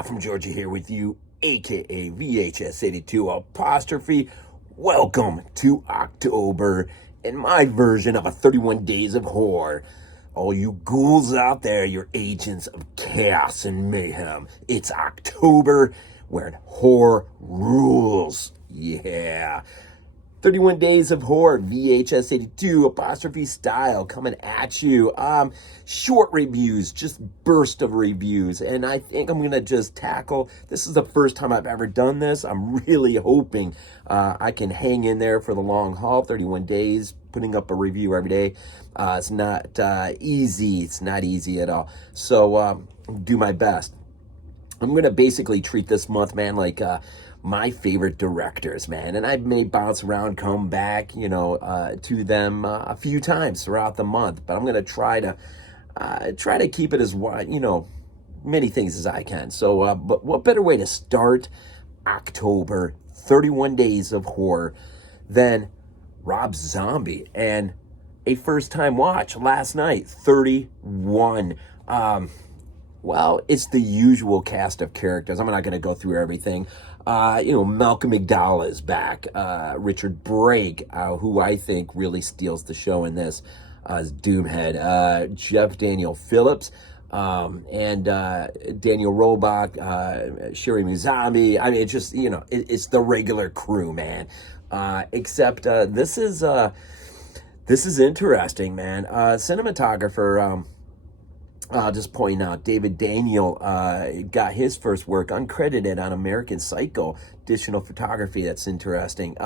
Rob from Georgia here with you, aka VHS82 apostrophe. Welcome to October and my version of a 31 Days of Horror. All you ghouls out there, you're agents of chaos and mayhem. It's October where horror rules. Yeah. 31 Days of Horror, VHS82 apostrophe style, coming at you. Short reviews, just burst of reviews. And I think I'm going to just tackle, this is the first time I've ever done this. I'm really hoping I can hang in there for the long haul, 31 days, putting up a review every day. It's not easy. It's not easy at all. So do my best. I'm going to basically treat this month, man, like my favorite directors, man. And I may bounce around, come back, to them a few times throughout the month. But I'm going to try to keep it as wide, many things as I can. So, but what better way to start October, 31 Days of Horror, than Rob Zombie and a first-time watch last night, 31. Well, it's the usual cast of characters. I'm not going to go through everything. Malcolm McDowell is back. Richard Brake, who I think really steals the show in this, as Doomhead. Jeff Daniel Phillips, and Daniel Roebuck, Sherry Muzambi. I mean, it's just, it's the regular crew, man. Except this is interesting, man. Cinematographer, I'll just point out, David Daniel got his first work uncredited on American Psycho, additional photography. That's interesting.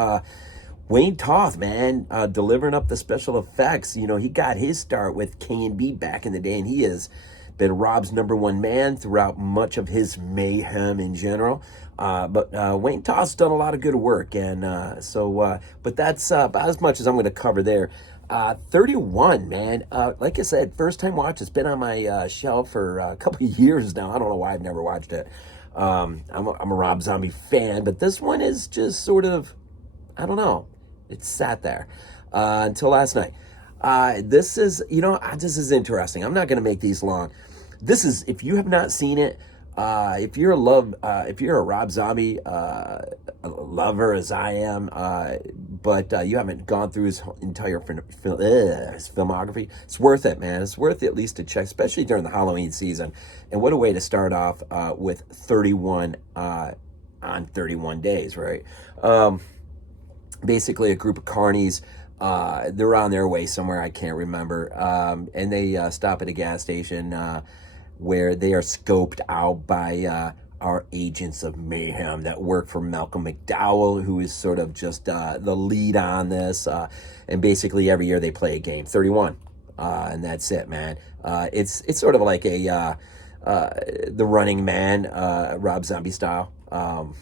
Wayne Toth, man, delivering up the special effects. He got his start with K&B back in the day, and he has been Rob's #1 man throughout much of his mayhem in general. But Wayne Toth's done a lot of good work, and but that's about as much as I'm going to cover there. 31, man. Like I said, first time watch. It's been on my shelf for a couple of years now. I don't know why I've never watched it. I'm a Rob Zombie fan, but this one is just sort of, I don't know. It sat there until last night. This is interesting. I'm not going to make these long. This is, if you have not seen it, if you're a Rob Zombie lover as I am, but you haven't gone through his entire his filmography, it's worth it, man. It's worth it at least to check, especially during the Halloween season. And what a way to start off with 31 on 31 days, right? Basically, a group of carnies. They're on their way somewhere, I can't remember, and they stop at a gas station where they are scoped out by our agents of mayhem that work for Malcolm McDowell, who is sort of just the lead on this. And basically every year they play a game, 31, and that's it, man. It's sort of like the Running Man, Rob Zombie style. I'll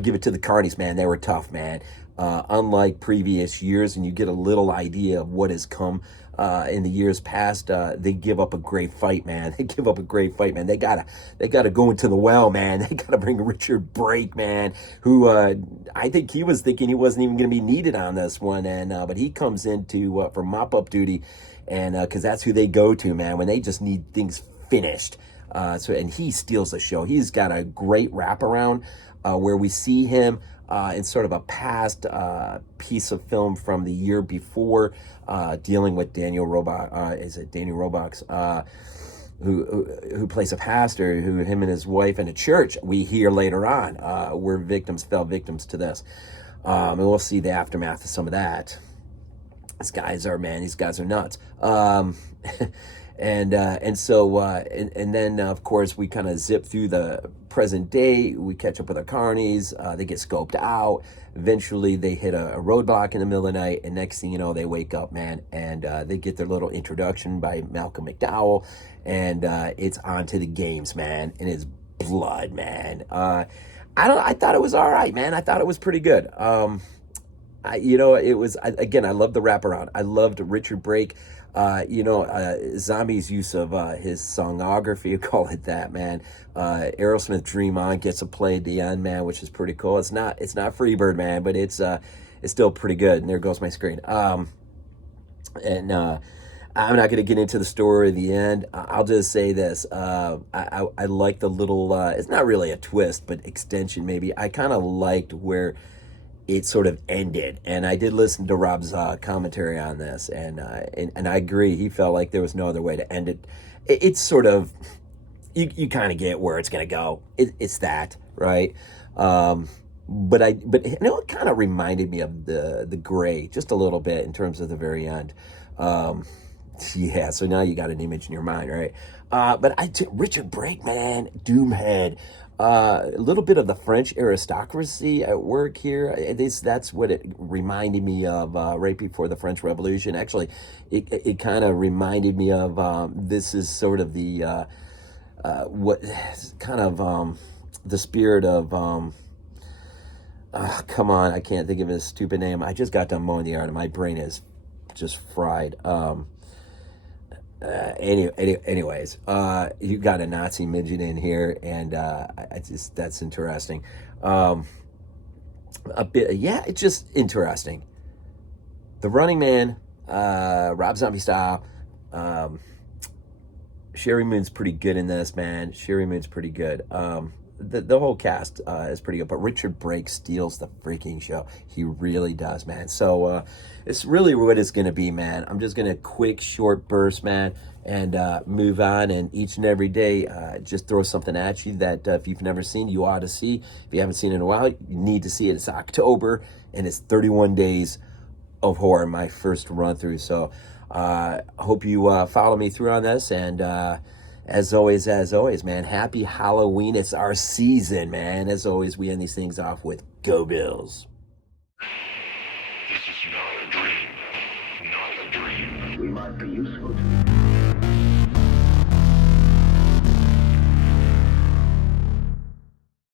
give it to the carnies, man. They were tough, man. Unlike previous years, and you get a little idea of what has come in the years past. They give up a great fight, man. They give up a great fight, man. They gotta go into the well, man. They gotta bring Richard Brake, man, who I think he was thinking he wasn't even gonna be needed on this one, and but he comes into for mop-up duty, and because that's who they go to, man, when they just need things finished. And he steals the show. He's got a great wraparound where we see him in sort of a past piece of film from the year before, dealing with Daniel Roebuck. Is it Daniel Roebuck's? Who plays a pastor, who him and his wife in a church, we hear later on, fell victims to this. And we'll see the aftermath of some of that. These guys are nuts. And then of course we kind of zip through the present day. We catch up with our carnies. They get scoped out. Eventually they hit a roadblock in the middle of the night, and next thing you know, they wake up, man, and they get their little introduction by Malcolm McDowell, and it's on to the games, man, and it's blood, man. I thought it was all right, man. I thought it was pretty good. It was, again, I loved the wraparound. I loved Richard Brake. Zombie's use of his songography, call it that, man. Aerosmith Dream On gets a play at the end, man, which is pretty cool. It's not Freebird, man, but it's still pretty good. And there goes my screen. I'm not going to get into the story at the end. I'll just say this. I like the little, it's not really a twist, but extension maybe. I kind of liked where it sort of ended. And I did listen to Rob's commentary on this, and I agree. He felt like there was no other way to end it. It's sort of, you kind of get where it's going to go. It's that, right? But it kind of reminded me of the Gray just a little bit in terms of the very end. Yeah, so now you got an image in your mind, right? But Richard Brake, man, Doomhead, a little bit of the French aristocracy at work here. That's what it reminded me of right before the French Revolution. Actually, it kind of reminded me of this is sort of the what kind of the spirit of come on, I can't think of his stupid name. I just got done mowing the yard and my brain is just fried. Anyways, you got a Nazi midget in here, and that's interesting. A bit, yeah, it's just interesting. The Running Man, Rob Zombie style. Sherry Moon's pretty good in this, man. Sherry Moon's pretty good. The whole cast is pretty good, but Richard Brake steals the freaking show. He really does, man. So it's really what it's going to be, man. I'm just going to quick, short burst, man, and move on. And each and every day, just throw something at you that if you've never seen, you ought to see. If you haven't seen it in a while, you need to see it. It's October, and it's 31 days of horror, my first run through. So I hope you follow me through on this, and as always, man, happy Halloween. It's our season, man. As always, we end these things off with Go Bills. This is not a dream. Not a dream. We might be useful to you.